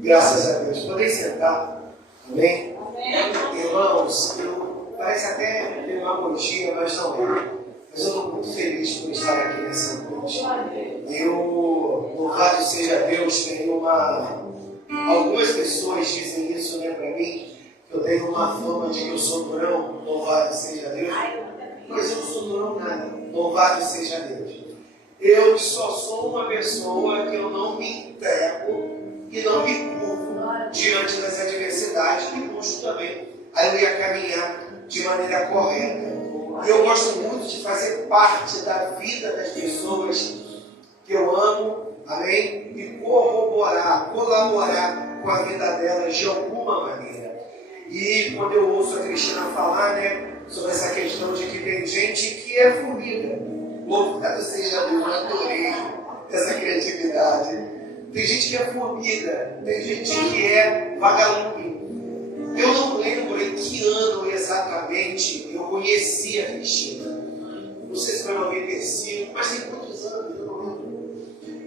Graças a Deus. Podem sentar. Amém? Amém. Irmãos, parece até demagogia, mas não é. Mas eu estou muito feliz por estar aqui nessa noite. Louvado seja Deus, tenho algumas pessoas dizem isso, né, para mim, que eu tenho uma fama de que eu sou durão, louvado seja Deus. Mas eu não sou durão nada, louvado seja Deus. Eu só sou uma pessoa que eu não me entrego e não me curvo diante das adversidades e busco também a caminhar de maneira correta. Eu gosto muito de fazer parte da vida das pessoas que eu amo, amém? E colaborar com a vida delas de alguma maneira. E quando eu ouço a Cristina falar, né, sobre essa questão de que tem gente que é formiga. Louvado seja Deus, eu adorei essa criatividade. Tem gente que é formiga, tem gente que é vagalume. Eu não lembro em que ano exatamente eu conheci a Cristina. Não sei se foi 95, mas tem muitos anos, eu não lembro.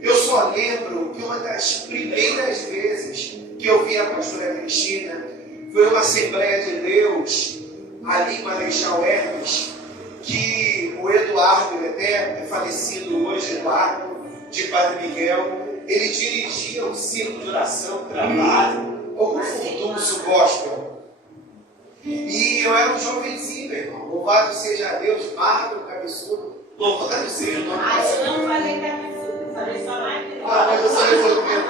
Eu só lembro que uma das primeiras vezes que eu vi a pastora Cristina foi uma Assembleia de Deus, ali em Marechal Hermes, que o Eduardo, até é falecido hoje, Eduardo, de Padre Miguel, ele dirigia um círculo de oração, trabalho, ou um furdunço gospel. E eu era um jovenzinho, meu irmão. Louvado seja Deus, magro, cabeçudo. Louvado seja o nome do Senhor. Eu não falei cabeçudo, eu falei só mais. Mas eu sou resolvido.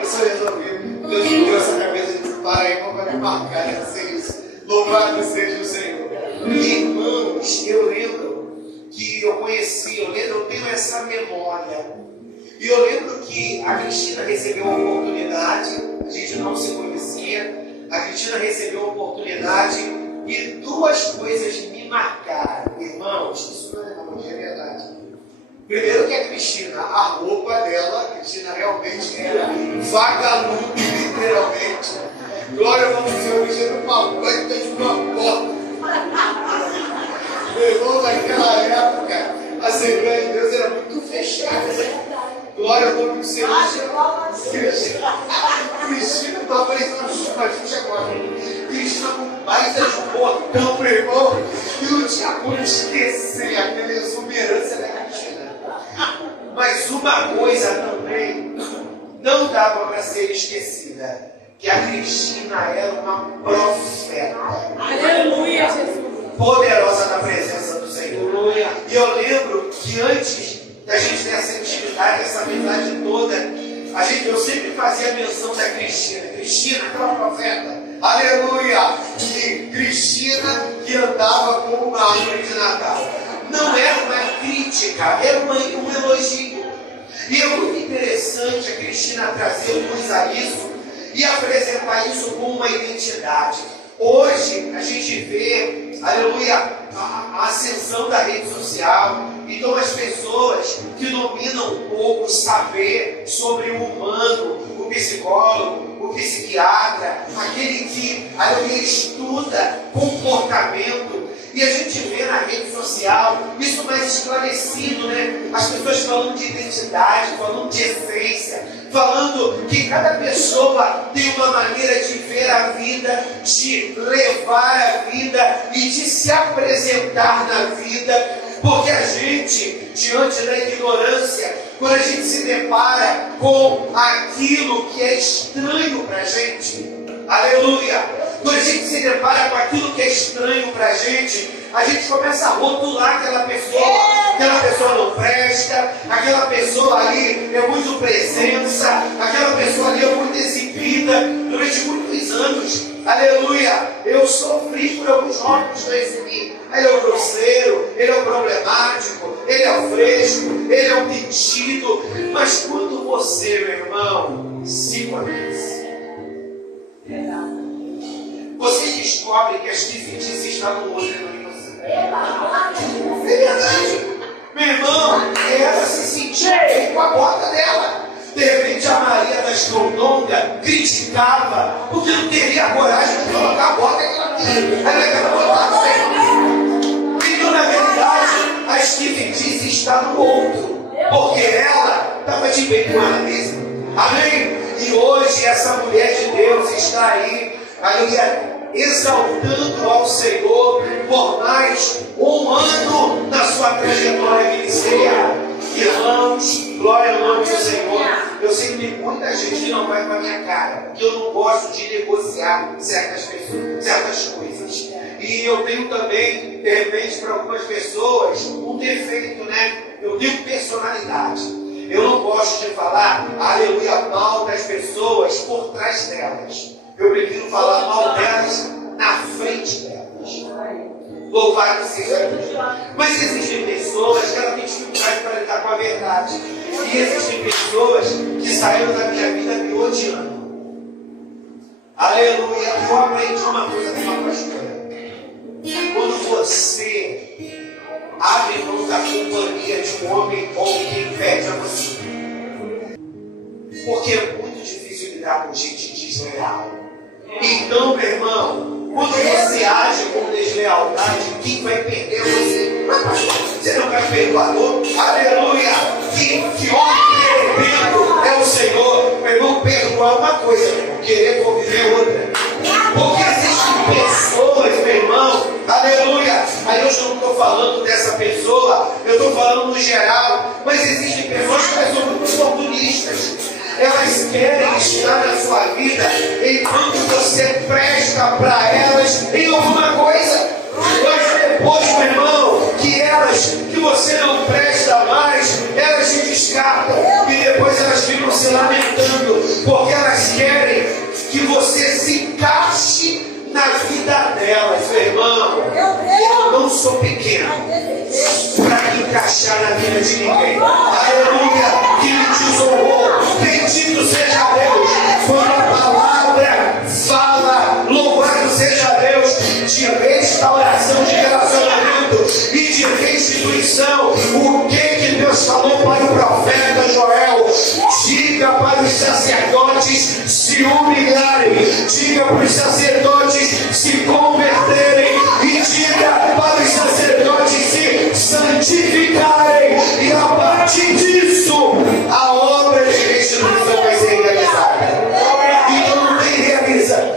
Eu sou resolvido. Deus me deu essa cabeça de para aí para me marcar, né? Isso. Louvado seja o Senhor. E, irmãos, eu lembro que eu conheci, eu tenho essa memória. E eu lembro que a Cristina recebeu uma oportunidade, a gente não se conhecia, a Cristina recebeu uma oportunidade e duas coisas me marcaram. Irmãos, isso não é demagogia, é verdade. Primeiro que a Cristina, a roupa dela, a Cristina realmente era vagalume, literalmente. Glória ao nome do Senhor, Cristina, uma baita de uma porta. Meu irmão, naquela época, a Assembleia de Deus era muito fechada. Glória ao nome do Senhor. Cristina estava parecendo uma gente agora. Cristina com um baita de um botão, meu irmão. E não tinha como esquecer aquela exuberância da Cristina. Mas uma coisa também não dava para ser esquecida. Que a Cristina era uma profeta. Aleluia, Jesus. Poderosa na presença do Senhor. E eu lembro que antes da gente ter essa intimidade, essa amizade toda, eu sempre fazia menção da Cristina. Cristina, aquela profeta. Aleluia! E Cristina que andava como uma árvore de Natal. Não era uma crítica, era um elogio. E é muito interessante a Cristina trazer luz a isso e apresentar isso como uma identidade. Hoje a gente vê, aleluia, a ascensão da rede social. Então as pessoas que dominam um pouco o saber sobre o humano, o psicólogo, o psiquiatra, aquele que estuda comportamento, e a gente vê na rede social isso mais esclarecido, né? As pessoas falando de identidade, falando de essência, falando que cada pessoa tem uma maneira de ver a vida, de levar a vida e de se apresentar na vida. Porque a gente, diante da ignorância, quando a gente se depara com aquilo que é estranho para a gente, aleluia, quando a gente se depara com aquilo que é estranho para a gente começa a rotular aquela pessoa não presta, aquela pessoa ali é muito presença, aquela pessoa ali é muito exibida. Durante muitos anos, aleluia, eu sofri por alguns jovens do exibir. Ele é o grosseiro, ele é o problemático, ele é o fresco, ele é o metido. Mas quando você, meu irmão, se conhece, você descobre que as difíceis estão no outro em você. É verdade. Meu irmão, ela se sentia bem com a bota dela. De repente a Maria da Escondonga criticava porque não teria coragem de colocar a bota que ela tinha. Ela queria botar sem. Então, na verdade, a esquivitice está no outro. Porque ela estava de bem com ela mesma. Amém? E hoje essa mulher de Deus está aí, aleluia, exaltando ao Senhor por mais um ano na sua trajetória ministerial. Irmãos, glória ao nome do Senhor. Eu sei que tem muita gente que não vai com a minha cara, porque eu não gosto de negociar certas pessoas, certas coisas. E eu tenho também, de repente, para algumas pessoas, um defeito, né? Eu tenho personalidade. Eu não gosto de falar, aleluia, mal das pessoas por trás delas. Eu prefiro falar mal delas na frente delas. Louvado seja Deus. Mas existem pessoas que ela tem dificuldade para lidar com a verdade. E existem pessoas que saíram da minha vida me odiando. Aleluia. Eu aprendi uma coisa com uma pastora. Quando você abre mão da companhia de um homem ou que impede a você. Porque é muito difícil lidar com gente desleal. Então, meu irmão, quando você age com deslealdade, quem vai perder é você. Você não vai perdoador? Aleluia! Que homem perdido é o Senhor. Meu irmão, perdoar uma coisa, querer conviver outra. Porque existem pessoas, meu irmão, aleluia. Aí eu não estou falando dessa pessoa, eu estou falando no geral. Mas existem pessoas que são muito oportunistas. Elas querem estar na sua vida enquanto você presta para elas em alguma coisa. Mas depois, meu irmão, que você não presta mais, elas te descartam. E depois elas ficam se lamentando, porque elas querem que você se encaixe na vida delas, meu irmão. Eu não sou pequeno para encaixar na vida de ninguém. Aleluia, que me desonrou. Bendito seja Deus. Quando a palavra fala, louvado seja Deus, de restauração de relacionamento e de restituição. O que Deus falou para o profeta Joel? Diga para os sacerdotes se humilharem, diga para os sacerdotes se converterem e diga para os sacerdotes se santificarem, e a partir disso a obra de restituição vai ser realizada. Então não tem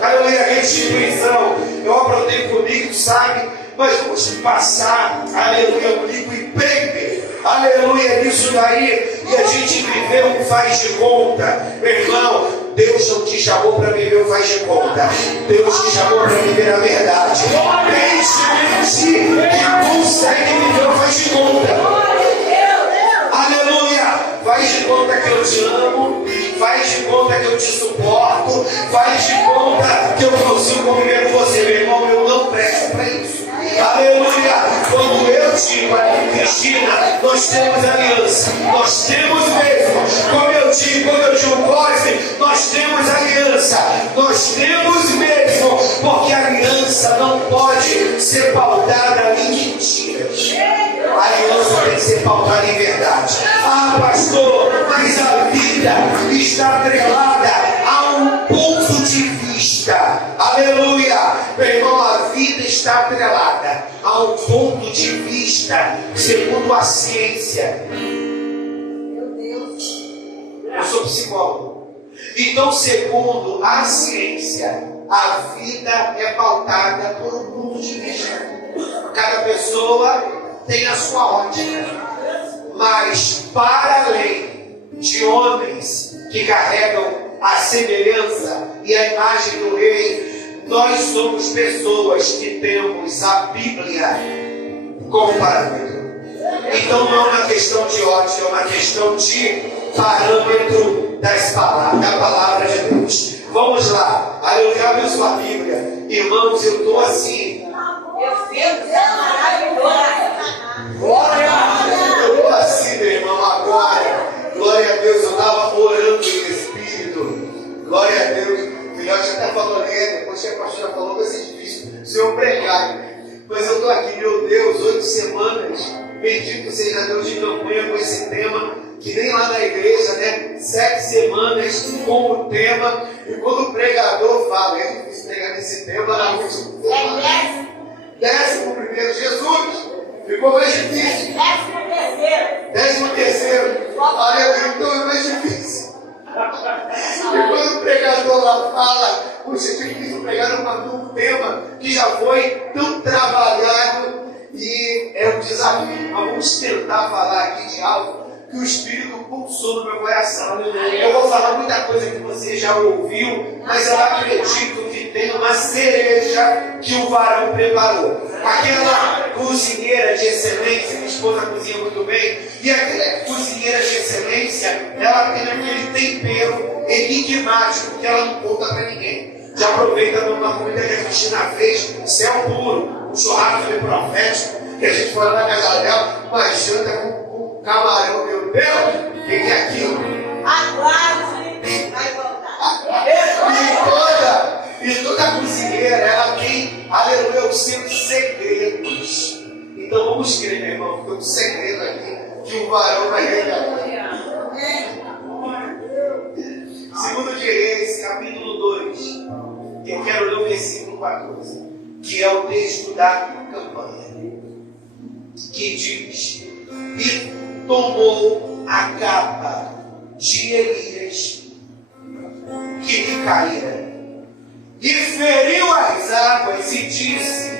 aleluia, restituição. Eu aprendi comigo, sabe? Mas vamos passar, aleluia, comigo e baby, aleluia, nisso daí, e a gente viver um faz de conta. Meu irmão, Deus não te chamou para viver um faz de conta. Deus te chamou para viver a verdade. Pense em ti que consegue viver um faz de conta. Aleluia! Faz de conta que eu te amo, faz de conta que eu te suporto, faz de conta que eu consigo conviver com você, meu irmão. Eu não presto para isso. Aleluia! Quando eu digo aqui, Cristina, nós temos aliança, nós temos mesmo. Como eu digo Cosme, nós temos aliança, nós temos mesmo, porque a aliança não pode ser pautada em mentiras. A aliança tem que ser pautada em verdade. Ah, pastor, mas a vida está atrelada a um ponto de vista. Aleluia! Meu irmão, a vida está atrelada a um ponto de vista segundo a ciência. Eu sou psicólogo. Então, segundo a ciência, a vida é pautada por um ponto de vista. Cada pessoa tem a sua ótica, mas para além de homens que carregam a semelhança e a imagem do rei, nós somos pessoas que temos a Bíblia como parâmetro. Então não é uma questão de ótica, é uma questão de parâmetro da palavra de Deus. Vamos lá, aleluia, abre sua Bíblia. Irmãos, eu estou assim. Glória a Deus, eu estou assim, meu irmão, agora. Glória a Deus, eu estava orando em espírito. Glória a Deus. O filhote até falou, né? Depois que a pastora falou, vai ser difícil se eu pregar. Mas eu estou aqui, meu Deus, 8 semanas. Bendito seja Deus de campanha com esse tema, que nem lá na igreja, né? 7 semanas com o tema. E quando o pregador fala, é difícil pregar nesse tema, na última. 11º, Jesus. Ficou mais difícil. 13º. Aleluia, então é mais difícil. E quando o pregador lá fala, puxa, tinha que o pregador mandou um tema que já foi tão trabalhado e é um desafio. Mas vamos tentar falar aqui de algo que o Espírito pulsou no meu coração. Eu vou falar muita coisa que você já ouviu, mas eu acredito que tem uma cereja que o varão preparou. Aquela cozinheira de excelência, minha esposa cozinha muito bem, e aquela cozinheira de excelência, ela tem aquele tempero enigmático que ela não conta para ninguém. Já aproveita numa comida que a Cristina fez, céu puro, um churrasco de profético, que a gente foi lá na casa dela, uma janta com camarão, meu Deus, o que é aquilo? Aguarde, vai voltar. E toda cozinheira, ela tem, aleluia, os seus segredos. Então vamos crer, meu irmão, que tem um segredo aqui que o varão vai revelar. Segundo de Reis, capítulo 2, eu quero ler o versículo 14, que é o texto da campanha, que diz: e tomou a capa de Elias que lhe caíra, e feriu as águas e disse: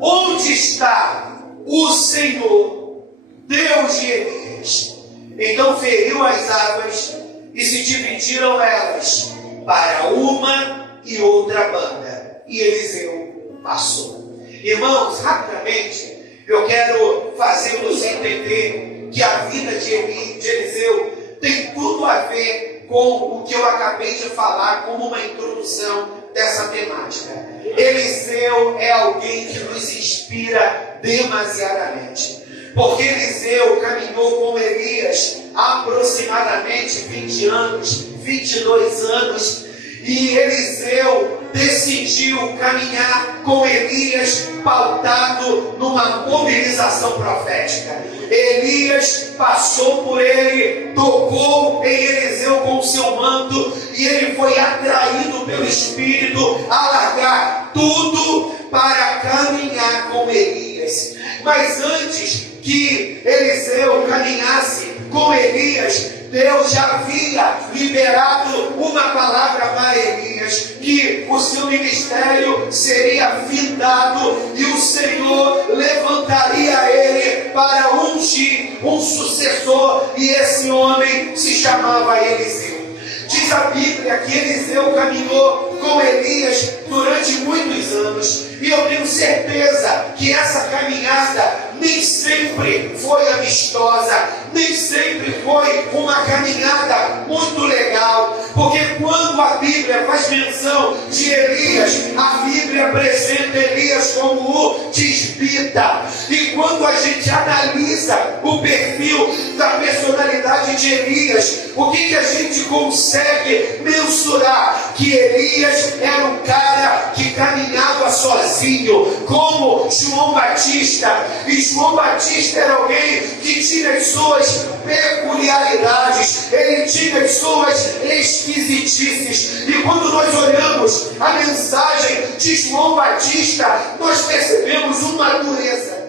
onde está o Senhor, Deus de Elias? Então feriu as águas e se dividiram elas para uma e outra banda, e Eliseu passou. Irmãos, rapidamente, eu quero fazê-los entender que a vida de Eliseu tem tudo a ver com o que eu acabei de falar como uma introdução dessa temática. Eliseu é alguém que nos inspira demasiadamente, porque Eliseu caminhou com Elias aproximadamente 20 anos, 22 anos, e Eliseu decidiu caminhar com Elias pautado numa mobilização profética. Elias passou por ele, tocou em Eliseu com o seu manto, e ele foi atraído pelo Espírito a largar tudo para caminhar com Elias. Mas antes que Eliseu caminhasse com Elias, Deus já havia liberado uma palavra para Elias, que o seu ministério seria findado e o Senhor levantaria ele para ungir um sucessor, e esse homem se chamava Eliseu. Diz a Bíblia que Eliseu caminhou com Elias durante muitos anos, e eu tenho certeza que essa caminhada nem sempre foi amistosa, nem sempre foi uma caminhada muito legal, porque quando a Bíblia faz menção de Elias, a Bíblia apresenta Elias como o tisbita, e quando a gente analisa o perfil da personalidade de Elias, o que a gente consegue mensurar? Que Elias era um cara que caminhava sozinho, como João Batista, e João Batista era alguém que tinha as suas peculiaridades, ele tinha as suas esquisitices, e quando nós olhamos a mensagem de João Batista, nós percebemos uma dureza.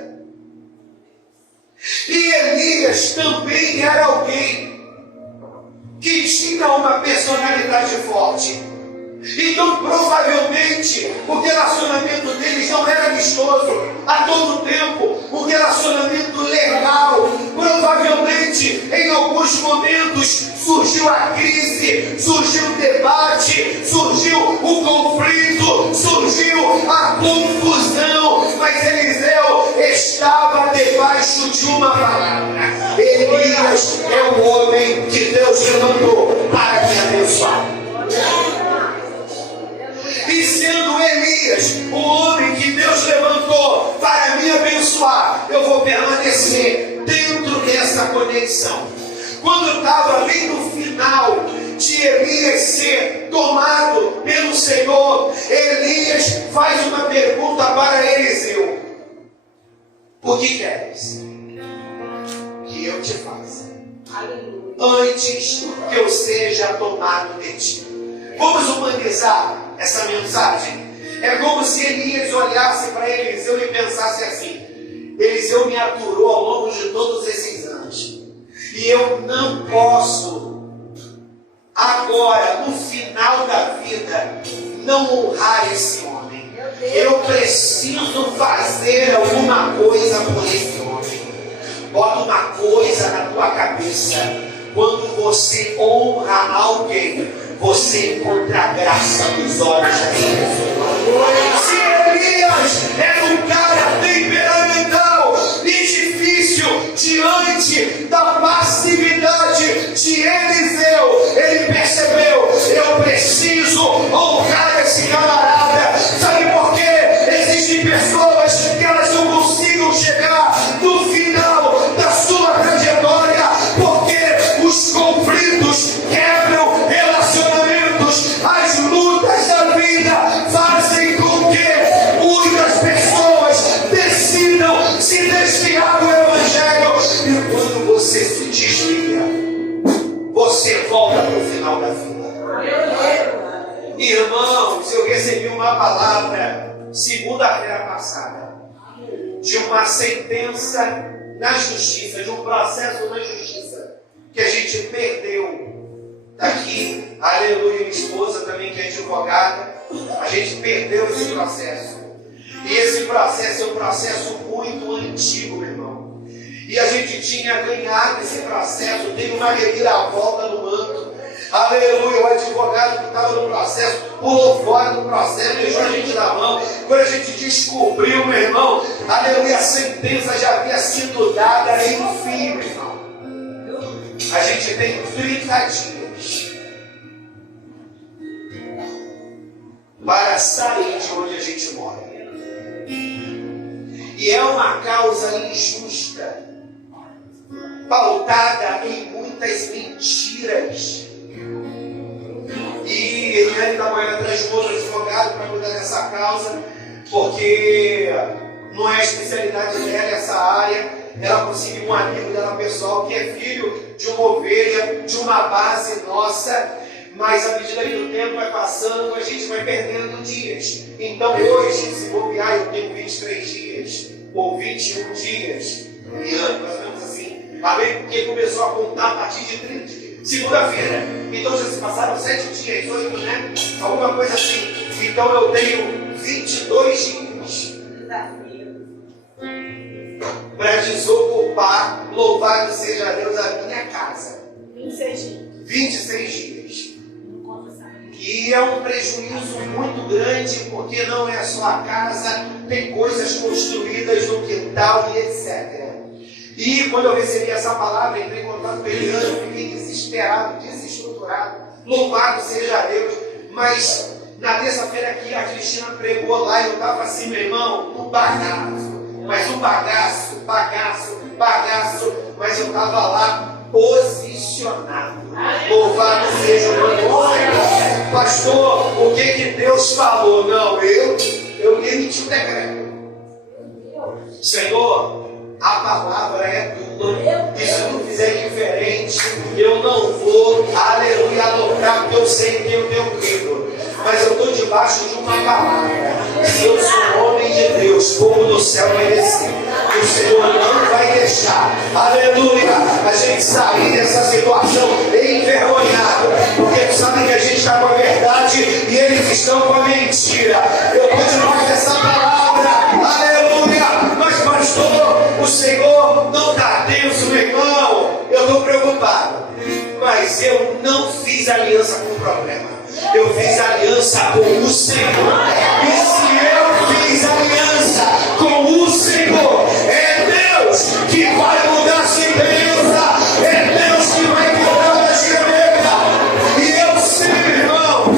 E Elias também era alguém que tinha uma personalidade forte. Então, provavelmente, o relacionamento deles não era amistoso a todo tempo, um relacionamento legal. Provavelmente, em alguns momentos, surgiu a crise, surgiu o debate, surgiu o conflito, surgiu a confusão, mas Eliseu estava debaixo de uma palavra. Elias é o homem que Deus levantou para me abençoar. E sendo Elias o homem que Deus levantou para me abençoar, eu vou permanecer dentro dessa conexão. Quando eu estava ali no final de Elias ser tomado pelo Senhor, Elias faz uma pergunta para Eliseu: o que queres que eu te faça antes que eu seja tomado de ti? Vamos humanizar essa mensagem. É como se Elias olhasse para Eliseu e pensasse assim: Eliseu me aturou ao longo de todos esses anos, e eu não posso agora, no final da vida, não honrar esse homem. Eu preciso fazer alguma coisa por esse homem. Bota uma coisa na tua cabeça: quando você honra alguém, você encontra a graça nos olhos de Deus. Se Elias era um cara temperamental e difícil diante da passividade de Eliseu, ele percebeu: eu preciso honrar esse camarada. Sabe por quê? Existem pessoas que elas não consigam chegar no final da sua trajetória porque os conflitos quebram relacionamentos. As lutas da vida fazem com que muitas pessoas decidam se desviar do Evangelho. E quando você se desvia, você volta para o final da vida. Irmãos, eu recebi uma palavra segunda-feira passada de uma sentença na justiça, de um processo na justiça que a gente perdeu. Daqui, aleluia, minha esposa também que é advogada, a gente perdeu esse processo. E esse processo é um processo muito antigo, meu irmão. E a gente tinha ganhado esse processo, teve uma reviravolta no manto. Aleluia, o advogado que estava no processo pulou fora do processo, deixou a gente na mão. Quando a gente descobriu, meu irmão, aleluia, a sentença já havia sido dada, enfim, meu irmão. A gente tem 30 dias para sair de onde a gente mora. E é uma causa injusta, pautada em muitas mentiras. E ele está correndo atrás de outro advogado para cuidar dessa causa, porque não é a especialidade dela essa área. Ela conseguiu um amigo dela pessoal que é filho de uma ovelha, de uma base nossa, mas à medida que o tempo vai passando, a gente vai perdendo dias. Então hoje, se bobear, eu tenho 23 dias, ou 21 dias, e mais ou menos assim, amém? Porque começou a contar a partir de 30 dias. Segunda-feira, então já se passaram 7 dias, 8, né? Alguma coisa assim. Então eu tenho 22 dias para desocupar, louvado seja Deus, a minha casa. 26 dias. E é um prejuízo muito grande, porque não é só a casa, tem coisas construídas no quintal e etc. E quando eu recebi essa palavra, entrei em contato com ele, eu fiquei desesperado, desestruturado. Louvado seja Deus. Mas na terça-feira aqui a Cristina pregou lá e eu estava assim, meu irmão, um bagaço. Mas um bagaço. Mas eu estava lá posicionado. Louvado seja o nome do Senhor. Pastor, o que Deus falou? Não, eu demiti o decreto. Senhor, a palavra é tudo. E se tu fizer diferente, eu não vou, aleluia, alocar, porque eu sei que eu tenho crido. Mas eu estou debaixo de uma palavra. Se eu sou homem de Deus, fogo do céu vai descer. O Senhor não vai deixar, aleluia, a gente sair dessa situação envergonhado. Porque eles sabem que a gente está com a verdade e eles estão com a mentira. Eu estou debaixo dessa palavra, aleluia. Mas pastor, o Senhor não está tenso, meu irmão. Eu estou preocupado. Mas eu não fiz aliança com o problema. Eu fiz aliança com o Senhor. E se eu fiz aliança com o Senhor, é Deus que vai mudar a sentença. É Deus que vai quebrar a direita. E eu sei, meu irmão,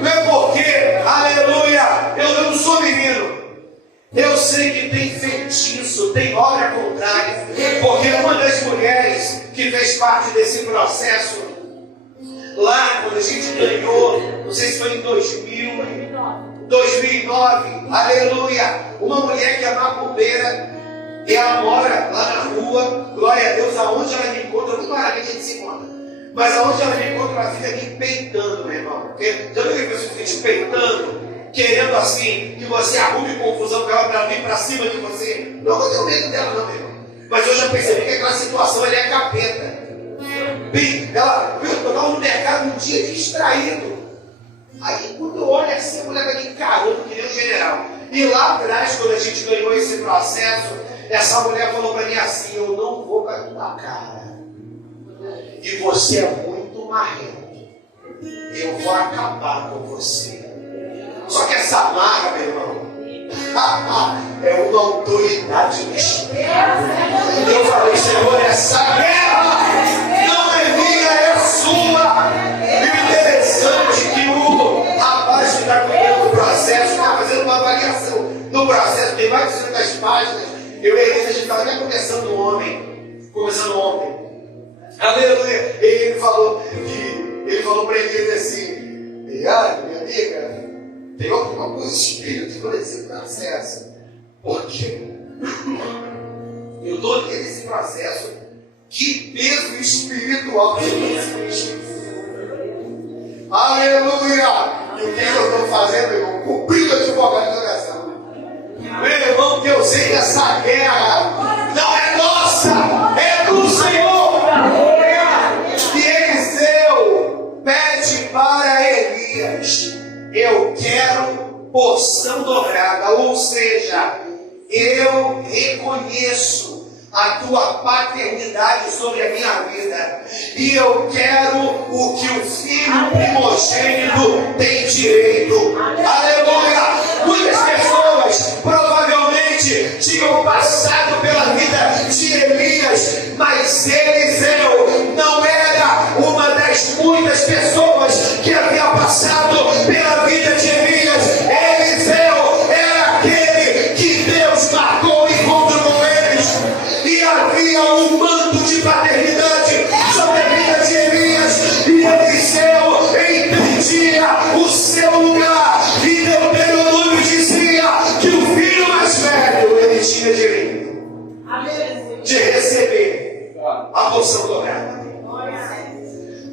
não é porque, aleluia, eu não sou menino. Eu sei que tem feitiço, tem obra contrária. Porque uma das mulheres que fez parte desse processo, lá quando a gente ganhou, não sei se foi em 2009, aleluia, uma mulher que é macumbeira, e ela mora lá na rua, glória a Deus, aonde ela me encontra, muito raramente a gente se encontra, mas aonde ela me encontra, ela fica me peitando, meu irmão. Porque já viu que a pessoa fica te peitando, querendo assim, que você arrume confusão com ela para vir para cima de você? Não, eu tenho medo dela não, meu irmão. Mas eu já percebi que aquela situação ali é capeta. Ela viu, eu estava no mercado um dia distraído. Aí quando eu olho assim, a mulher está me encarando que nem um general. E lá atrás, quando a gente ganhou esse processo, essa mulher falou para mim assim: eu não vou com a tua cara. E você é muito marrento. Eu vou acabar com você. Só que essa marra, meu irmão, é uma autoridade do Espírito. Eu falei: Senhor, essa guerra não é minha, é sua. E o interessante é que o rapaz que está cuidando do processo está fazendo uma avaliação do processo, tem mais de 200 páginas. Eu e a gente estava até começando ontem. Aleluia. Ele falou para ele assim: minha amiga, tem alguma coisa espírito nesse processo. Porque eu estou nesse processo, que peso espiritual que eu estou. Aleluia! E o que eu estou fazendo, irmão? Cumprindo a advogado de oração. Meu irmão, que eu sei que essa guerra não é nossa, é do Senhor. E Eliseu pede para Elias: eu quero porção dobrada, ou seja, eu reconheço a tua paternidade sobre a minha vida, e eu quero o que o filho primogênito tem direito. Aleluia! Muitas pessoas provavelmente tinham passado pela vida de Elias, mas Eliseu não era uma das muitas pessoas que havia passado pela vida de Elias. Eliseu era aquele que Deus marcou encontro com eles, e havia um manto de paternidade sobre a vida de Elias, e Eliseu entendia o seu lugar, e Deuteronômio dizia que o filho mais velho ele tinha direito de receber a porção dobrada,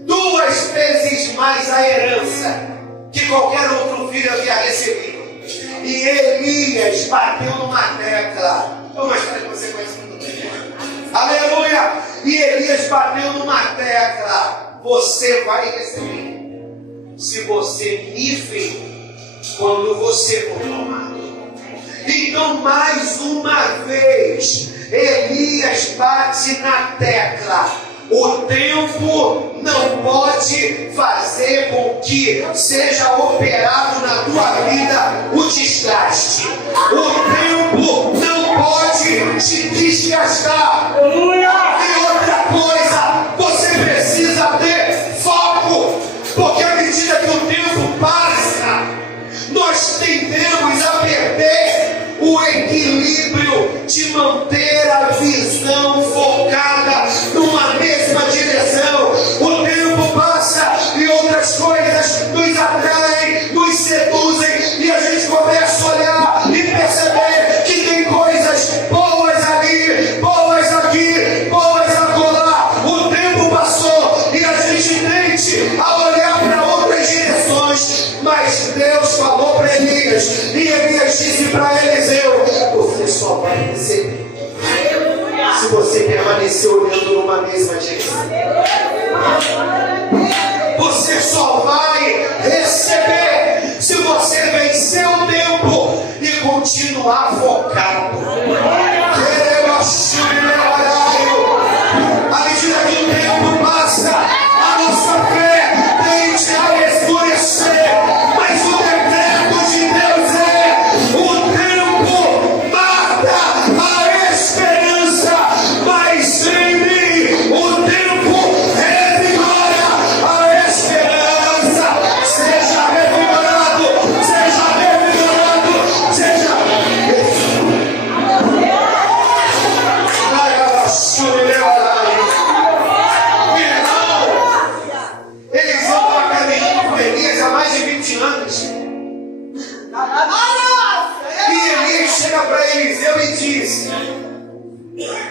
2 vezes mais a herança que qualquer outro filho havia recebido. E Elias bateu numa tecla. É uma história que você conhece muito bem. Aleluia! E Elias bateu numa tecla: você vai receber se você me ver quando você for tomado. Então, mais uma vez, Elias bate na tecla: o tempo não pode fazer com que seja operado na tua vida o desgaste. O tempo não pode te desgastar. E outra coisa, você precisa ter foco, porque à medida que o tempo passa, nós tendemos a perder o equilíbrio de manter a visão focada numa mesma direção. O tempo passa e outras coisas nos atraem, nos seduzem, e a gente começa a olhar e perceber que tem coisas boas ali, boas aqui, boas acolá. O tempo passou e a gente tende a olhar para outras direções, mas Deus falou para Elias, e Elias disse para Eliseu: você só vai receber se você permanecer olhando numa mesma direção. Você só vai receber se você vencer o tempo e continuar focado. À medida que o tempo passa, a nossa fé tende a escurecer, mas o decreto de Deus é: o tempo mata a esperança, mas em mim o tempo revigora a esperança. Seja revigorado, seja revigorado, seja eles vão caminhando com Elias há mais de 20 anos. E Elias chega para Eliseu e diz: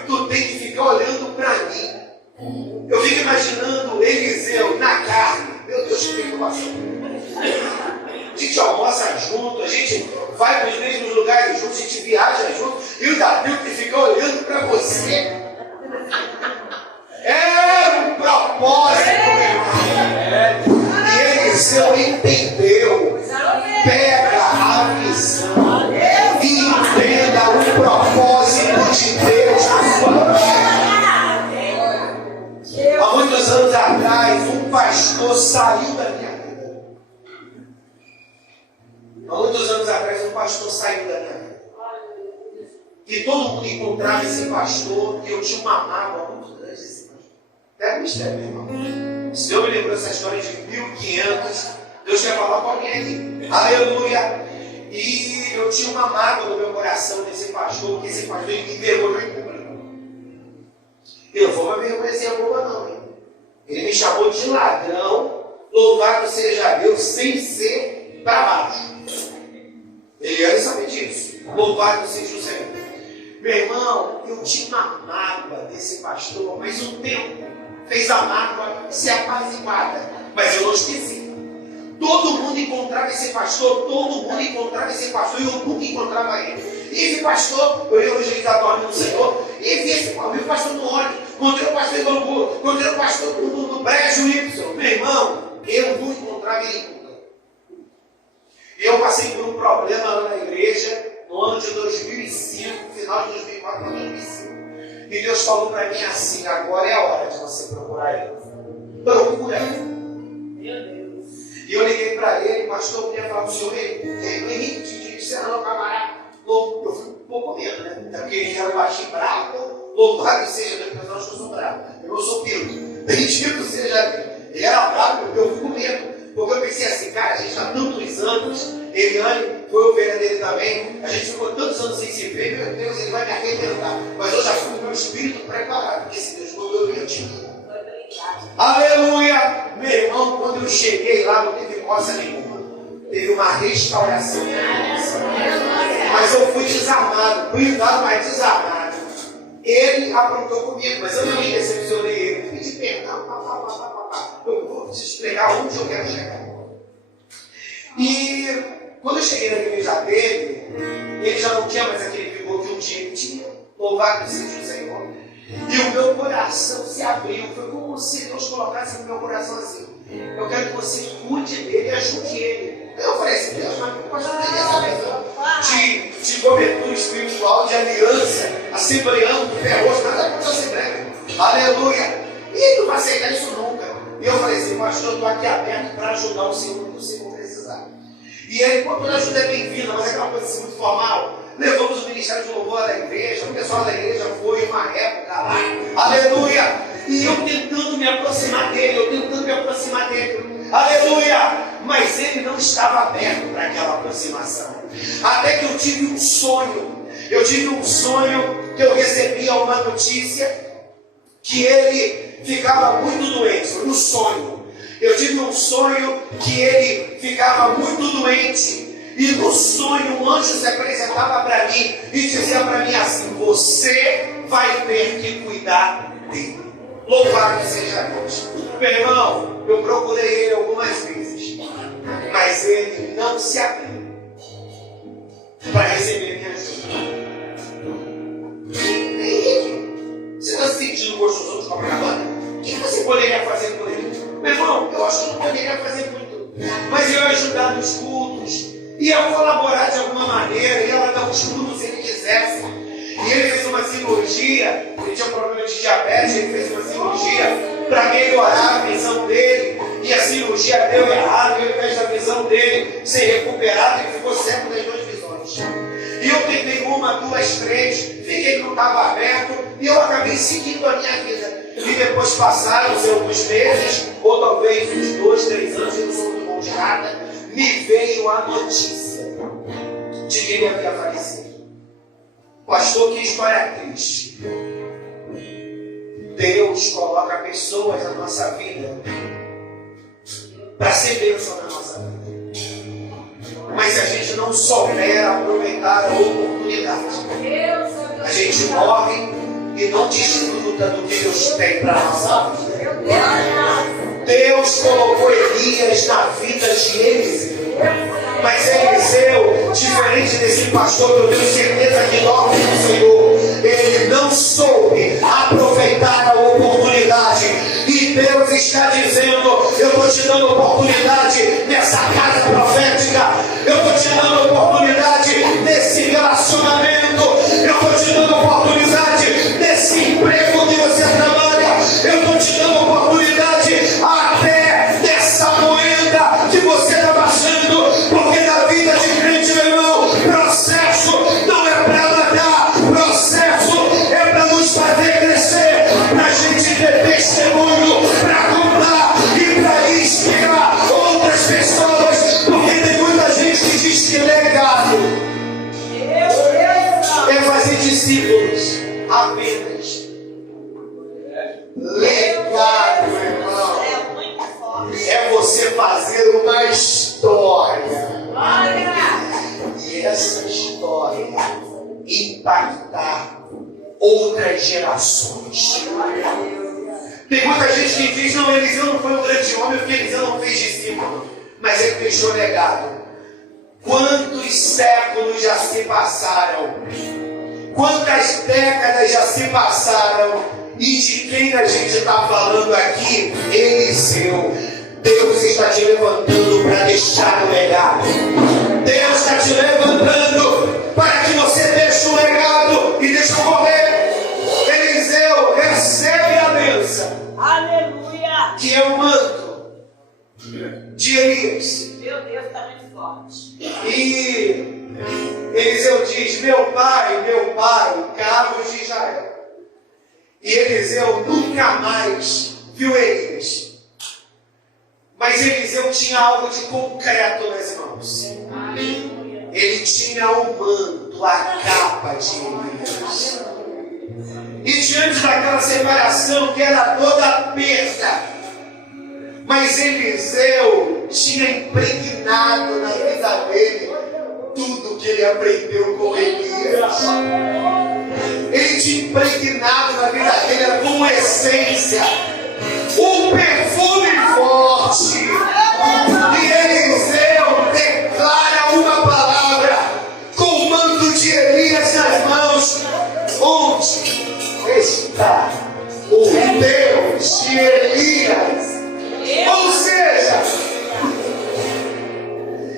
tu tem que ficar olhando para mim. Eu fico imaginando Eliseu na carne. Meu Deus, que preocupação. A gente almoça junto, a gente vai para os mesmos lugares juntos, a gente viaja junto, e o Davi que fica olhando para você. É um propósito. propósito, meu irmão. E Eliseu entendeu. Pega a visão e entenda o propósito de Deus na sua vida. Há muitos anos atrás, um pastor saiu da minha vida. Há muitos anos atrás, um pastor saiu da minha vida. E todo mundo encontrava esse pastor, e eu tinha uma mágoa muito grande desse pastor. Até mistério, meu irmão. Se Deus me lembrou essa história de 1500, Deus quer falar com alguém aqui. Aleluia! E eu tinha uma mágoa no meu coração desse pastor, porque esse pastor me envergonhou em público. Eu não vou me vergonhar boba, não, hein? Ele me chamou de ladrão, louvado seja Deus, sem ser para baixo. Ele sabe disso. Louvado seja o Senhor. Meu irmão, eu tinha uma mágoa desse pastor, mas o tempo fez a mágoa ser apaziguada. Mas eu não esqueci. Todo mundo encontrava esse pastor, e eu nunca encontrava ele. E esse pastor, eu ia hoje dorme no Senhor, e vi esse pastor no ônibus, encontrei o pastor em Bangu, encontrei o pastor no Brejo Y. Meu irmão, eu não encontrava ele nunca. E eu passei por um problema lá na igreja, no ano de 2005, final de 2004 para 2005. E Deus falou para mim assim: agora é a hora de você procurar ele. Procura ele. E eu liguei para ele, pastor, eu queria falar com o senhor. Henrique, te disse, não, camarada. Eu fui um pouco medo, né? Porque ele era baixinho bravo, louvado seja Deus, mas eu acho que eu sou bravo. Eu sou piro. Bendito seja Deus. Ele era bravo, eu fui com medo. Porque eu pensei assim, cara, a gente há tantos anos, Eliane foi ovelha dele também, a gente ficou tantos anos sem se ver, meu Deus, ele vai me arrebentar. Mas eu já fui com o meu espírito preparado, porque esse Deus mandou eu te aleluia! Meu irmão, quando eu cheguei lá, não teve coisa nenhuma. Teve uma restauração. Mas eu fui desarmado, blindado, mas desarmado. Ele aprontou comigo, mas eu não me decepcionei ele. Eu pedi perdão, eu vou te explicar onde eu quero chegar. E quando eu cheguei na igreja dele, ele já não tinha mais aquele vigor que um dia ele tinha. Louvado seja o Senhor. E o meu coração se abriu. Foi como se Deus colocasse no meu coração assim: eu quero que você cuide dele e ajude ele. Eu falei assim: Deus, mas eu posso ter essa visão de cobertura espiritual, de aliança, assembleando, ferroso, nada contra a assembleia. Aleluia! E ele não vai aceitar isso nunca. E eu falei assim: pastor, eu estou aqui aberto para ajudar o Senhor quando o Senhor precisar. E ele, quando toda ajuda é bem-vinda, mas é aquela coisa assim muito formal. Levamos o ministério de louvor da igreja, o pessoal da igreja foi uma época lá, aleluia, e eu tentando me aproximar dele, aleluia, mas ele não estava aberto para aquela aproximação, até que eu tive um sonho que eu recebia uma notícia, que ele ficava muito doente, no sonho, eu tive um sonho que ele ficava muito doente. E no sonho um anjo se apresentava para mim e dizia para mim assim: você vai ter que cuidar dele. Louvado seja Deus. Meu irmão, eu procurei ele algumas vezes, mas ele não se abriu para receber minha ajuda. Henrique, você está se sentindo gostoso de Copacabana? O que você poderia fazer por ele? Meu irmão, eu acho que não poderia fazer muito, mas eu ia ajudar nos cultos, ia colaborar de alguma maneira, ia dar uns estudos se ele quisesse. E ele fez uma cirurgia, ele tinha um problema de diabetes, ele fez uma cirurgia para melhorar a visão dele, e a cirurgia deu errado, e ao invés da visão dele ser recuperada, ele ficou cego das duas visões. E eu tentei uma, duas, três, vi que ele não estava aberto, e eu acabei seguindo a minha vida. E depois passaram-se alguns meses, ou talvez uns 2, 3 anos, eu não sou muito bom de nada, me veio a notícia de que ele havia falecido. Pastor, que história triste. Deus coloca pessoas na nossa vida para ser bênção na nossa vida. Mas se a gente não souber aproveitar a oportunidade, a gente morre e não desfruta do que Deus tem para a nossa vida. Deus colocou Elias na vida de Eliseu. Mas Eliseu, diferente desse pastor, eu tenho certeza que dorme no Senhor, ele não soube aproveitar a oportunidade. E Deus discípulos apenas. Legado, irmão, É muito forte. é você fazer uma história. E essa história impactar outras gerações. Tem muita gente que diz: não, Eliseu não foi um grande homem porque Eliseu não fez discípulo, mas ele deixou legado. Quantos séculos já se passaram? Quantas décadas já se passaram? E de quem a gente está falando aqui? Eliseu. Deus está te levantando para deixar um legado. Deus está te levantando para que você deixe um legado. E deixa eu correr. Eliseu recebe a bênção. Aleluia. Que é o manto de Elias. Meu Deus, está muito forte. E Eliseu diz: meu pai, cabos de Israel. E Eliseu nunca mais viu Elias. Mas Eliseu tinha algo de concreto nas mãos. Ele tinha o manto, a capa de Elias. E diante daquela separação que era toda perda, mas Eliseu tinha impregnado na vida dele tudo que ele aprendeu com Elias. Ele tinha impregnado na vida dele com essência, um perfume forte. E Eliseu declara uma palavra com o manto de Elias nas mãos: onde está o Deus de Elias? Ou seja,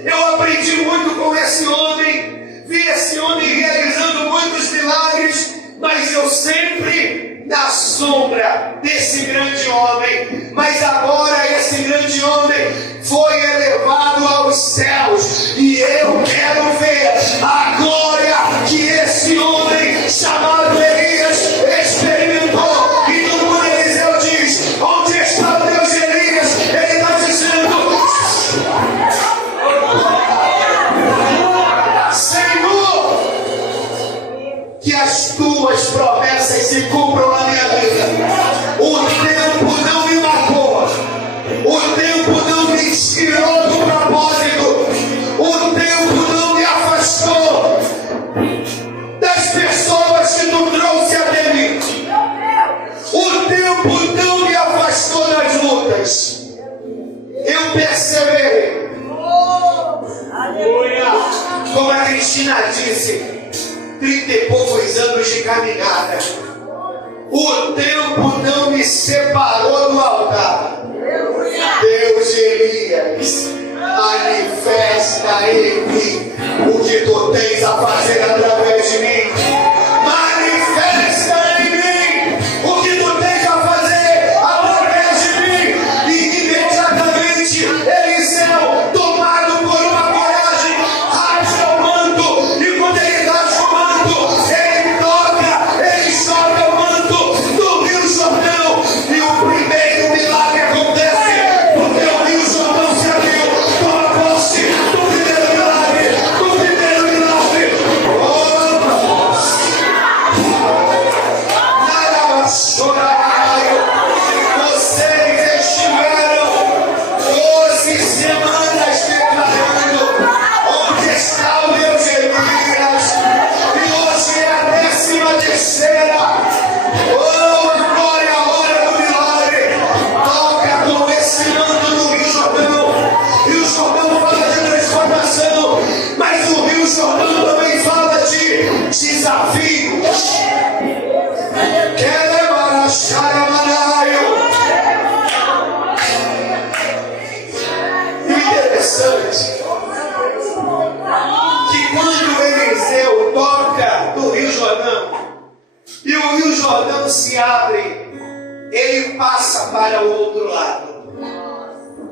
eu aprendi muito com esse homem, vi esse homem realizando muitos milagres, mas eu sempre na sombra desse grande homem. Mas agora esse grande homem foi elevado aos céus, e eu quero ver a glória que esse homem chamado Elias experimentou. E todo mundo Eliseu diz: onde está o Deus de Elias? Ele está dizendo: Senhor, que as tuas promessas se cumpram na minha vida. O tempo não me marcou, o tempo não me tirou do propósito, o tempo não me afastou das pessoas que tu trouxe até mim, o tempo não me afastou das lutas. Eu perseverei. Como a Cristina disse, 30 e poucos anos de caminhada, o tempo não me separou do altar. Deus de Elias, manifesta em mim o que tu tens a fazer através de mim. Manifesta em mim o que tu tens a fazer através de mim. E imediatamente Eliseu, tomado por uma coragem, rasga o manto. E quando ele rasga o manto, ele joga o manto no Rio Jordão. E o primeiro milagre acontece, porque o Rio Jordão se abriu. Toma posse do primeiro milagre, do primeiro milagre. Vocês estiveram 12 semanas declarando: onde está o Deus de Elias? E hoje é a 13ª. Oh, agora é a hora do milagre. Toca com esse manto do Rio Jordão. E o Jordão fala de transformação, mas o Rio Jordão também fala de desafios. E o interessante que quando Eliseu toca do Rio Jordão e o Rio Jordão se abre, ele passa para o outro lado.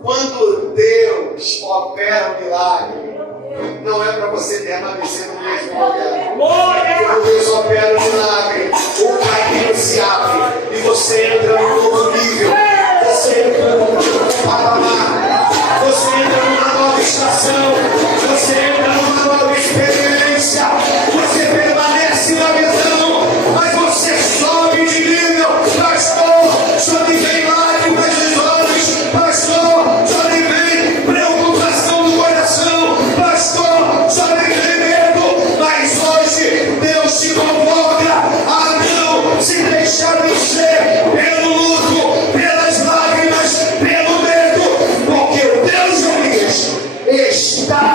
Quando Deus opera um milagre, não é para você permanecer no mesmo lugar. Quando Deus opera um milagre, o caminho se abre e você entra num novo nível. Você entra num novo patamar. Você entra numa nova estação. Você entra numa nova experiência. Você permanece na visão.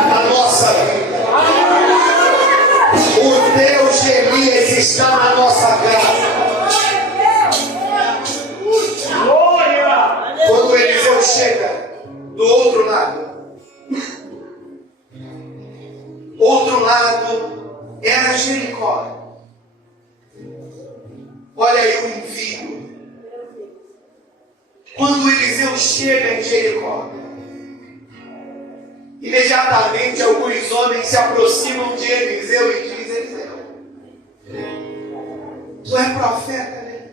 na nossa vida. O Deus de Elias está na nossa casa. Quando Eliseu chega do outro lado era Jericó. Olha aí o envio. Quando Eliseu chega em Jericó, imediatamente alguns homens se aproximam de Eliseu e dizem: Eliseu, tu é profeta, né?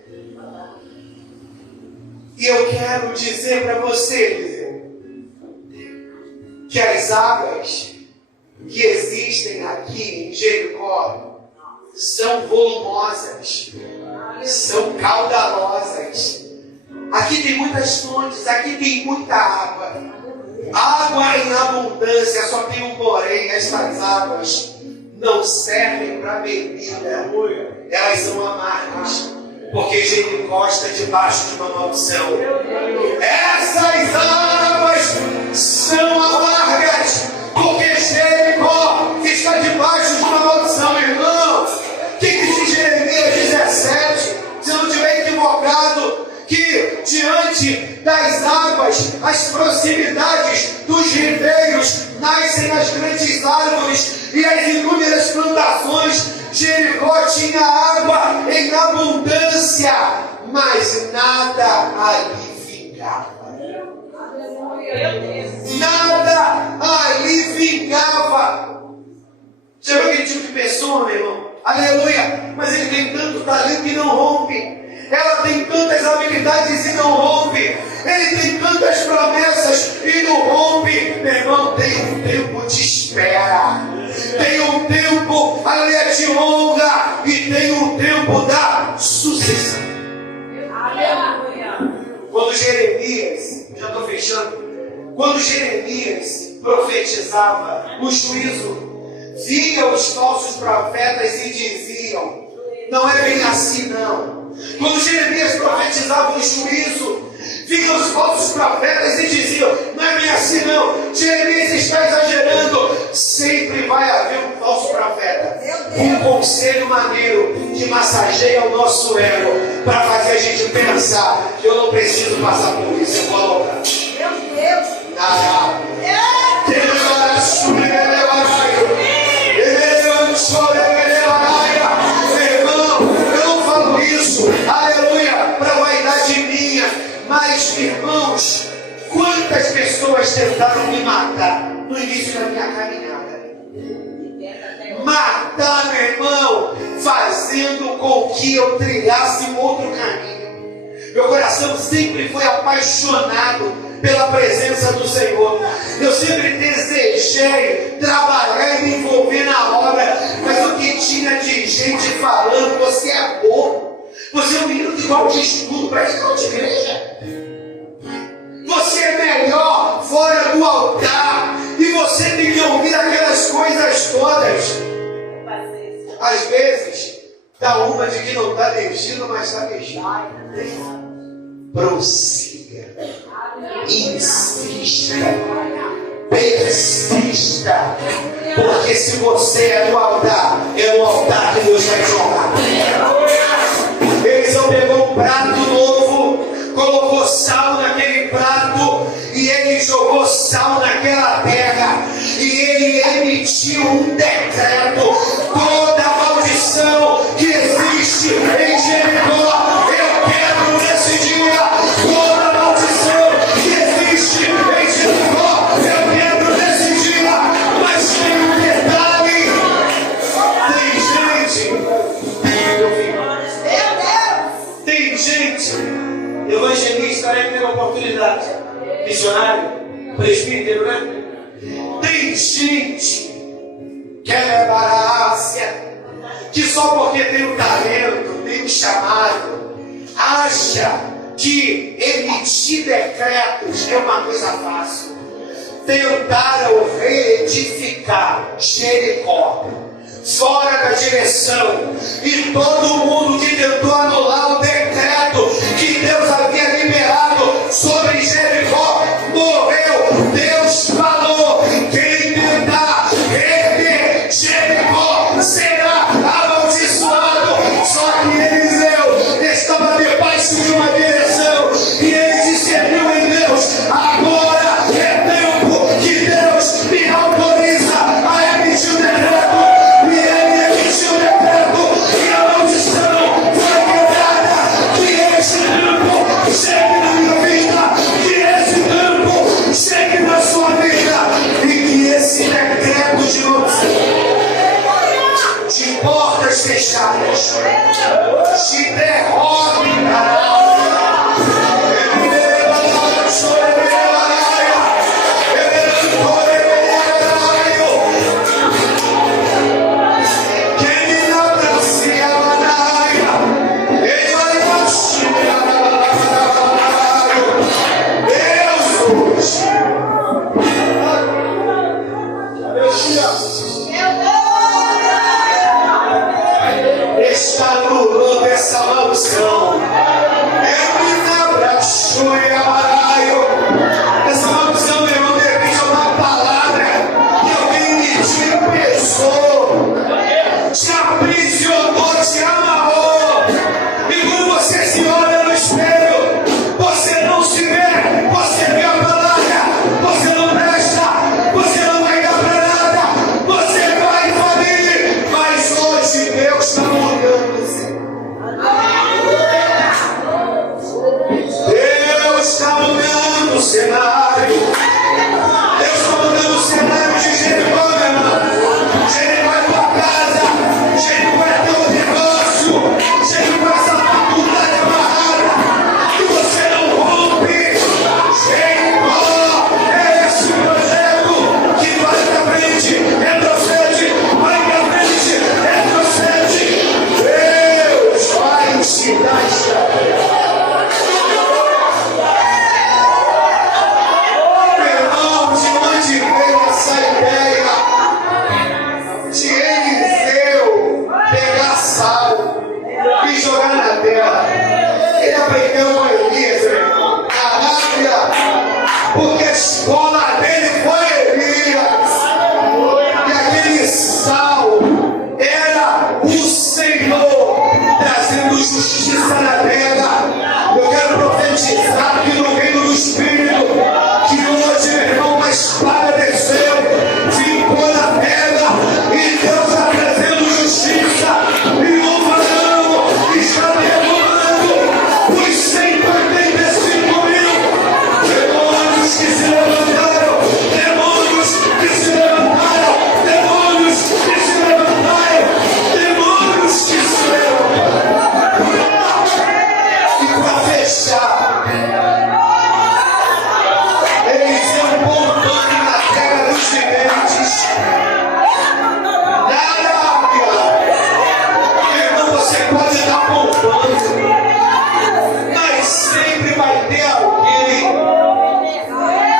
E eu quero dizer para você, Eliseu, que as águas que existem aqui em Jericó são volumosas, são caudalosas. Aqui tem muitas fontes, aqui tem muita água. Água em abundância, só tem um porém: estas águas não servem para bebida, elas são amargas, porque Jericó está debaixo de uma maldição. Essas águas são amargas, porque Jericó está debaixo de uma maldição, irmão. O que diz Jeremias 17? Se eu não estiver equivocado, que diante das águas, as proximidades dos ribeiros, nascem as grandes árvores e as inúmeras plantações. Jericó tinha água em abundância, mas nada ali vingava. Nada ali vingava. Você viu aquele tipo de pessoa, meu irmão? Aleluia! Mas ele tem tanto talento e não rompe. Ela tem tantas habilidades e não rompe. Ele tem tantas promessas e não rompe. Meu irmão, tem um tempo de espera. Tem um tempo, aleluia, de honra. E tem um tempo da sucessão. Aleluia. Quando Jeremias, já estou fechando, quando Jeremias profetizava o juízo, via os falsos profetas e diziam: não é bem assim não. Quando Jeremias profetizava o juízo, vinham os falsos profetas e diziam: não é bem assim não, Jeremias está exagerando. Sempre vai haver um falso profeta, um conselho maneiro que massageia o nosso ego para fazer a gente pensar: eu não preciso passar por isso, eu vou loucar. Meu Deus. Irmão, eu não falo isso, aleluia, para vaidade minha, mas irmãos, quantas pessoas tentaram me matar no início da minha caminhada? Matar, meu irmão, fazendo com que eu trilhasse um outro caminho. Meu coração sempre foi apaixonado pela presença do Senhor. Eu sempre desejei trabalhar e me envolver na obra, mas o que tinha de gente falando: você é bobo, você é um menino de igual de estudo, para isso não de igreja, você é melhor fora do altar, e você tem que ouvir aquelas coisas todas. Às vezes dá uma de que não está deixando, mas está deixando. Prossiga, insista, persista, porque se você é no altar que Deus vai jogar. Eliseu pegou um prato novo, colocou sal naquele prato, e ele jogou sal naquela terra, e ele emitiu um decreto: toda maldição que existe em Jericó, eu quero nesse dia. Toda maldição que existe em Jericó, eu quero nesse dia. Mas tem um detalhe: tem gente, evangelista, né, que tem oportunidade, missionário, presbítero, né? Tem gente que é barácia, que só porque tem o talento, tem o chamado, acha que emitir decretos é uma coisa fácil. Tentaram reedificar Jericó fora da direção, e todo mundo que tentou anular o decreto que Deus havia liberado sobre Jericó morreu. Deus falou: quem tentar fechadas te derrote, está anulando essa maldição. Essa maldição, meu irmão, de repente é uma palavra que alguém me pesou, te aprisionou, te amarrou. E quando você se olha no espelho, você não se vê, você vê a palavra, você não presta, você não vai dar para nada, você vai falir. Mas hoje Deus está mudando você. Deus está mudando o cenário. Deus está mudando o cenário de Jericó, meu irmão. Jericó é tua casa, Jericó é teu negócio, Jericó é essa faculdade amarrada que você não rompe. Jericó é esse projeto que vai pra frente, retrocede, vai pra frente, retrocede. Deus vai te dar estratégia. Porque a escola dele foi Elias. E aquele sal era o Senhor trazendo justiça na terra. Eu quero profetizar aqui no reino do Espírito que hoje, meu irmão, uma espada desceu, ficou na terra e Deus está trazendo justiça. E o varão está derrubando os 185 mil. Demônios que se levantaram, demônios que se levantaram, demônios que se levantaram, demônios que se levantaram. E para fechar, Eliseu poupando na terra dos viventes. Irmão, você pode estar poupando, mas sempre vai ter alguém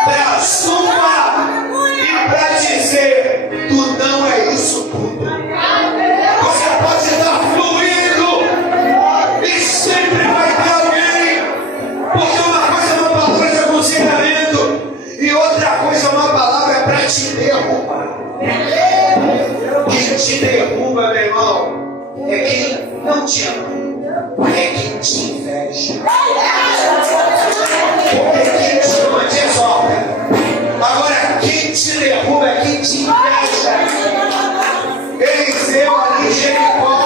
para sumar e para dizer: tu não é isso tudo. Você pode estar fluindo e sempre vai ter alguém, porque uma coisa é uma palavra de aconselhamento e outra coisa é uma palavra para te derrubar. Quem te derruba, meu irmão, é quem não te ama, é quem te inveja. Porque quem te ama te exalta. Agora, quem te derruba é quem te inveja. Eliseu ali em Jericó,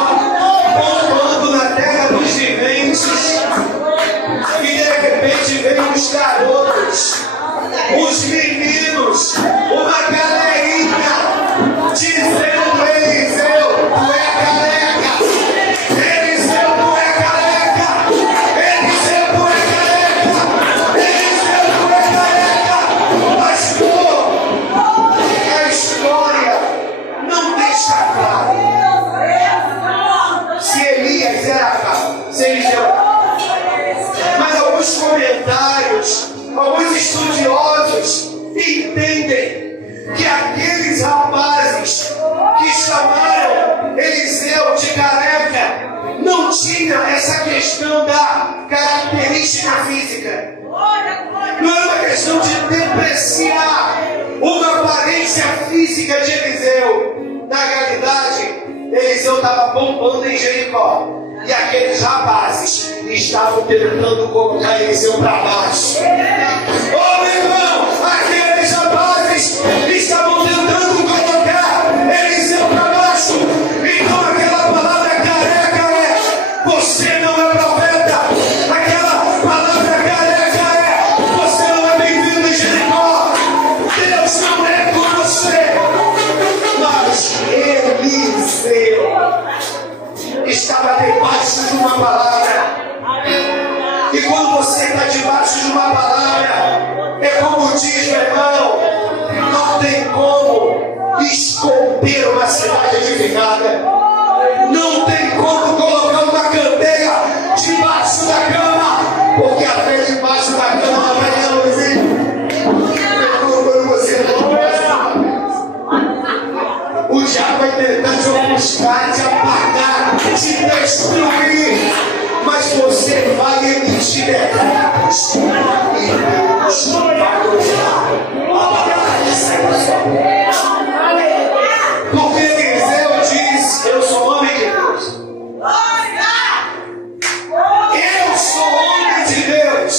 poupando na terra dos viventes, e de repente veio os garotos, os meninos, uma galerinha, dizendo: Eliseu, tu é careca. Eliseu, tu é careca. Eliseu, tu é careca. Eliseu, tu é careca. Pastor, a história não deixa claro se Elias era calmo, se Eliseu era calmo. Mas alguns comentários, alguns estudiosos entendem que aqueles rapazes que chamaram Eliseu de careca não tinha essa questão da característica física. Não era uma questão de depreciar uma aparência física de Eliseu. Na realidade, Eliseu estava bombando em Jericó. E aqueles rapazes estavam tentando colocar Eliseu para baixo. Ô, meu irmão, aqueles rapazes estavam tentando colocar Eliseu para baixo. Então aquela palavra careca é: você não é profeta. Aquela palavra careca é: você não é bem-vindo em Jericó. Deus não é com você. Mas Eliseu nada. Não tem como colocar uma candeia debaixo da cama, porque até debaixo da cama vai ter luzinha. Quando você não o diabo vai tentar te ofuscar, te apagar, te destruir, mas você vai emitir decretos. E Deus vai usar a palavra sua. Porque Eliseu disse: eu sou homem de Deus. Eu sou homem de Deus.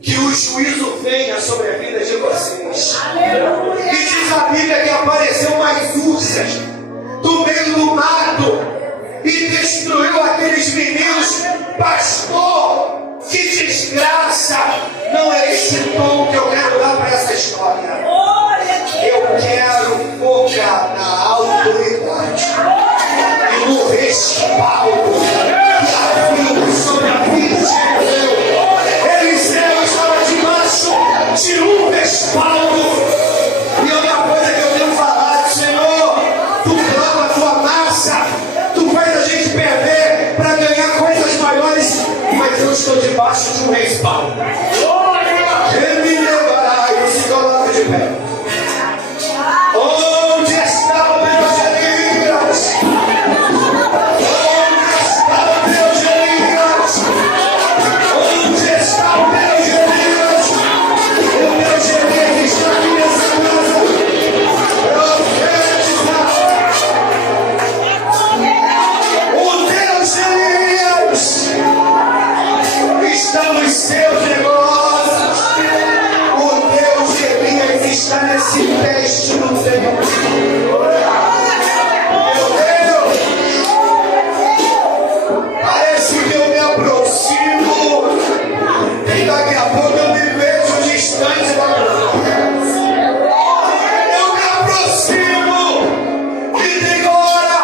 Que o juízo venha sobre a vida de vocês. E diz a Bíblia que apareceu umas ursas do meio do mato e destruiu aqueles meninos. Pastor, que desgraça! Não é esse tom que eu quero dar para essa história. Eu quero focar na autoridade e no respaldo que havia sobre a vida de Deus. Eliseu estava debaixo de um respaldo. E outra coisa que eu tenho falado: Senhor, tu clama a tua massa, tu faz a gente perder para ganhar coisas maiores, mas eu estou debaixo de um respaldo. Ele me levará e se coloca de pé. Onde está o Deus de Elias? Onde está o Deus de Elias? Onde está o Deus de Elias? O Deus de Elias está aqui nessa casa. O Deus de Elias está nos seus negócios. O Deus de Elias está nesse teste no tempo. Meu Deus, parece que eu me aproximo e daqui a pouco eu me vejo distante da promessa. Eu me aproximo e tem hora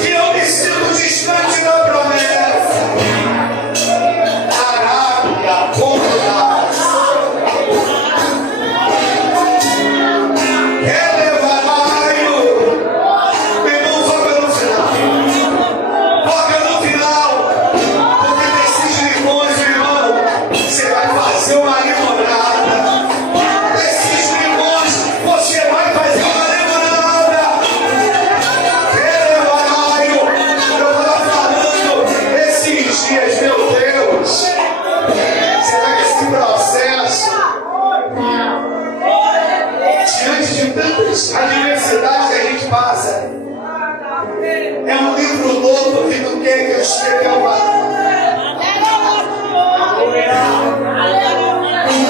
que eu me sinto distante da promessa. Arábia, Conda, adversidades que a gente passa. É um livro novo que não quer que eu escreva uma.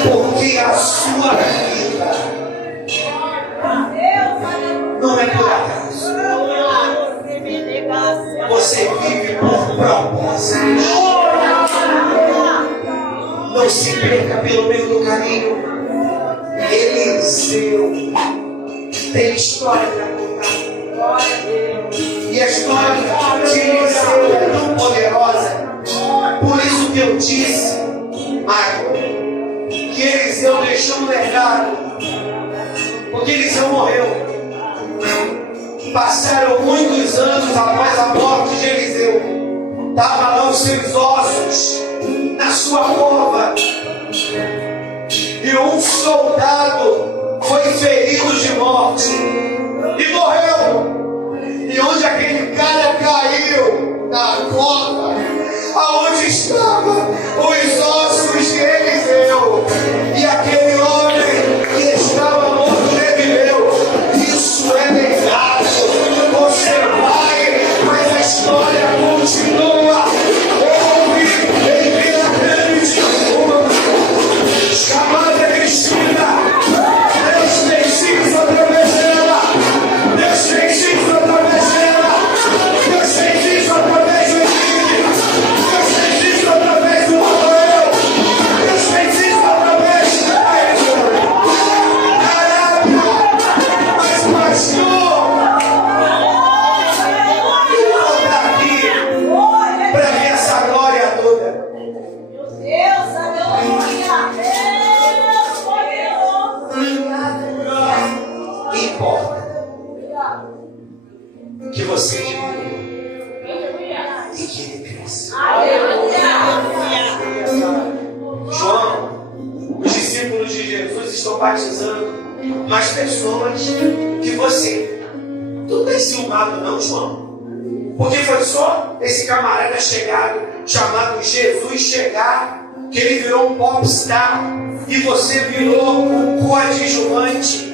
Porque a sua vida não é por acaso. Você vive por propósitos. Não se perca pelo meio do caminho. Eliseu tem história para contar. E a história de Eliseu é tão poderosa. Por isso que eu disse, Michael, que Eliseu deixou um legado. Porque Eliseu morreu. Passaram muitos anos após a morte de Eliseu. Estavam lá os seus ossos na sua cova. E um soldado foi ferido de morte e morreu. E onde aquele cara caiu? Na cova, aonde estavam os ossos de Eliseu. E aquele homem que estava morto reviveu. Isso é legado. Você vai, mas a história continua. Ouve em Vila Grande, uma chamada Cristina. Deus fez isso através dela. Deus fez isso através dela. Deus fez isso através do Henrique. Deus fez isso através do Rafael. Deus fez isso através da Edna. Caraca! Mas pastor, eu vou estar aqui para ver essa glória toda. Meu Deus, aleluia! Importa. que você diminuiu e que ele cresça. João, os discípulos de Jesus estão batizando mais pessoas que você. Tu não tem ciúmado não, João? Porque foi só esse camarada chegado, chamado Jesus, chegar, que ele virou um popstar e você virou um coadjuvante.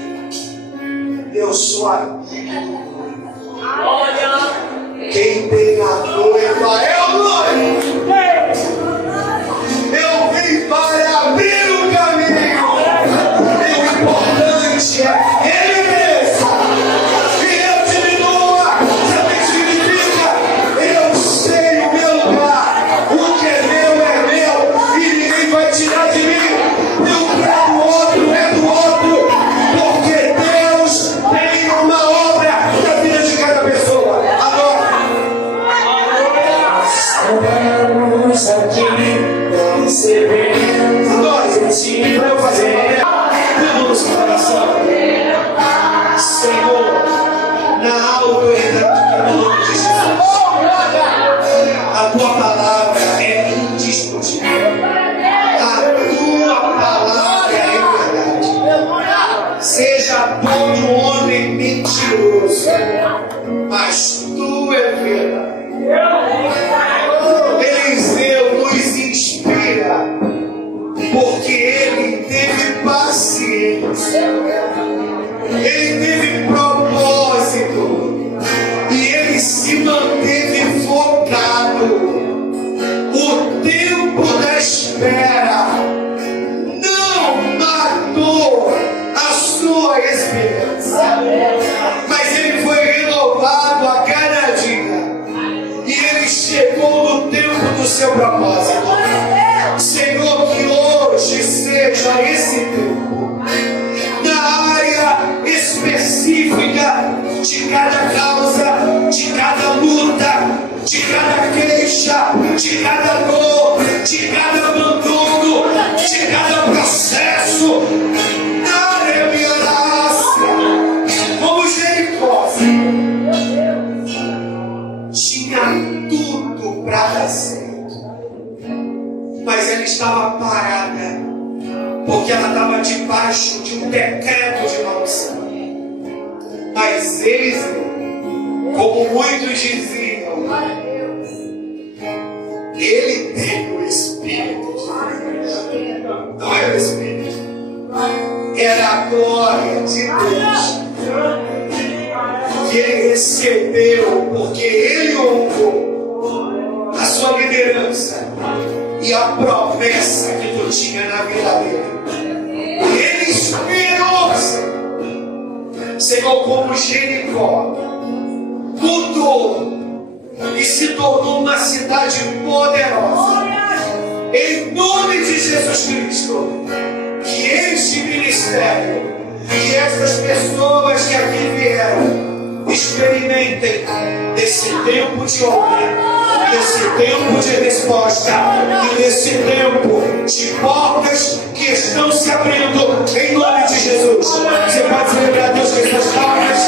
Eu sou amigo. Quem tem a noiva é o noivo. Eu vim para abrir o caminho. O importante é ele mesmo. E eu diminua. Também significa eu sei o meu lugar. O que é meu e ninguém vai tirar de mim. E o que é do outro é do outro. Porque Deus tem uma obra na vida de cada pessoa. Agora. Estamos aqui recebendo. Agora, para eu fazer uma nosso coração. Senhor, na autoridade do nome de Jesus, a tua palavra é indiscutível. A tua palavra é verdade. Seja todo homem mentiroso, mas tu é verdade. Eliseu nos inspira, porque ele teve paciência, ele teve propósito e ele se manteve focado. O tempo da espera não matou a sua esperança, mas ele foi renovado a cada dia e ele chegou no tempo do seu propósito. Senhor, que hoje seja esse tempo na área específica de cada causa, de cada luta, de cada queixa, de cada dor, de cada abandono, de cada processo. Na minha raça, como Jericó, tinha tudo para dar certo. Mas ela estava parada, porque ela estava debaixo de um decreto de maldição. Mas eles, como muitos diziam, ele tem o Espírito de Deus. Não era o Espírito, era a glória de Deus que ele recebeu, porque ele honrou a sua liderança e a promessa que tu tinha na vida dele. Ele esperou, Senhor, como Jericó mudou e se tornou uma cidade poderosa. Em nome de Jesus Cristo, que este ministério, que essas pessoas que aqui vieram, experimentem desse tempo de obra, desse tempo de resposta e desse tempo de portas que estão se abrindo em nome de Jesus. Você pode celebrar Deus com essas palavras?